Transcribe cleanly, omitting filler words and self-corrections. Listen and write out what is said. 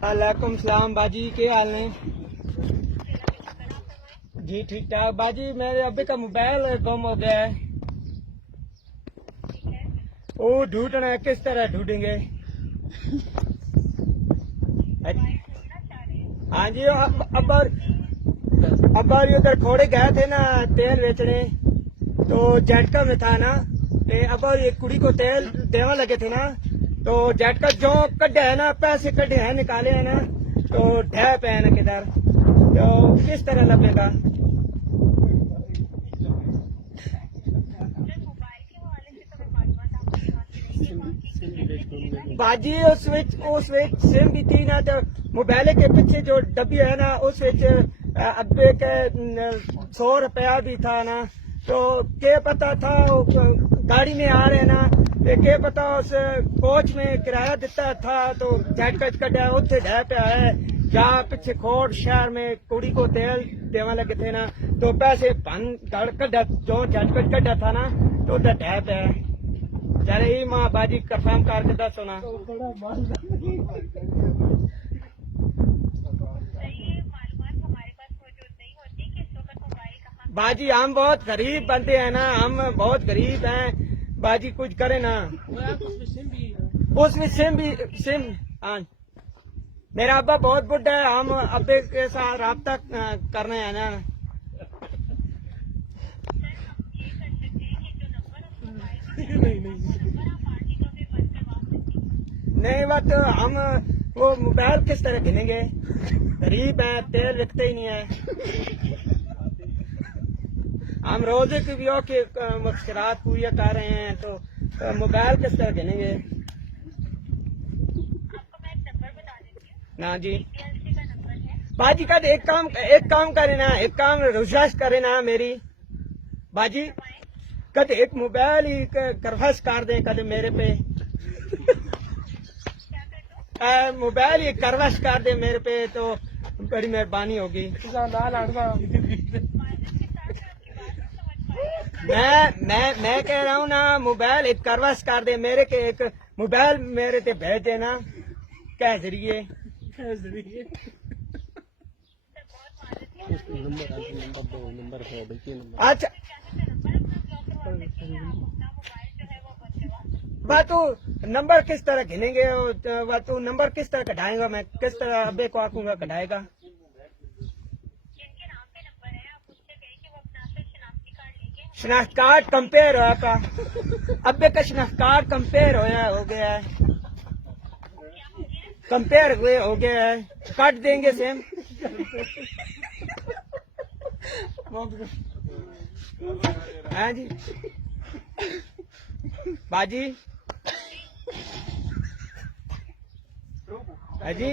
वालेकुम सलाम बाजी, क्या हाल है? जी ठीक ठाक बाजी। मेरे अभी का मोबाइल गुम हो गया है। वो ढूंढना है, किस तरह ढूंढेंगे? हाँ जी, अब उधर खोड़े गए थे ना तेल बेचने, तो झटका में था ना। अब ये कुड़ी को तेल देवा लगे थे ना, तो झटका जो कड्ढे है ना, पैसे कड्ढे हैं निकाले है ना, तो ढह पे है ना किधर, तो किस तरह लपेगा? बाजी उस सिम भी थी ना, तो मोबाइल के पीछे जो डब्बी है ना, उस अब्बे के 100 रुपया भी था ना, तो क्या पता था गाड़ी में आ रहे ना, क्या पता उस कोच में किराया देता था, तो झटका कटा उत्थे ढह पे है जहाँ पीछे खोड़ शहर में कुड़ी को तेल देवा लगे थे ना, तो पैसे भन गड़ कटा जो झटका कटा था ना, तो उधर ढह पे है। चले ही माँ बाजी कंफर्म करके दसो ना। बाजी हम बहुत गरीब बंदे हैं ना, हम बहुत गरीब हैं बाजी, कुछ करे ना। उसमें सिम हाँ, मेरा अब्बा बहुत बुढ़ा है, हम अब्बे के साथ राब्ता करने हैं ना। नहीं बात तो हम वो मोबाइल किस तरह गिनेंगे? गरीब हैं, तेल रखते ही नहीं है। हम रोजे की भी के मकसरात पूरी कर रहे हैं, तो मोबाइल किस तरह गिनेंगे? ना जी बाजी का एक काम करे ना, एक काम रिक्वेस्ट करे ना मेरी बाजी, कद एक मोबाइल ही करवस कर दे कद मेरे पे। मोबाइल ये करवश कर दे मेरे पे, तो बड़ी मेहरबानी होगी। मैं कह रहा हूँ ना, मोबाइल एक करवश कर दे मेरे के, एक मोबाइल मेरे ते भेज देना। क्या जरिए? अच्छा वह तू नंबर किस तरह गिनेंगे? वह तू नंबर किस तरह कढ़ाएगा? मैं किस तरह अब्बे को आखूंगा कढ़ाएगा? शनाख्त कार्ड कंपेयर हो का, अब्बे का शनाख्त कार्ड कंपेयर हो गया है, कंपेयर हुए हो गया है, काट देंगे सेम। हाँ जी बाजी, हाँ जी।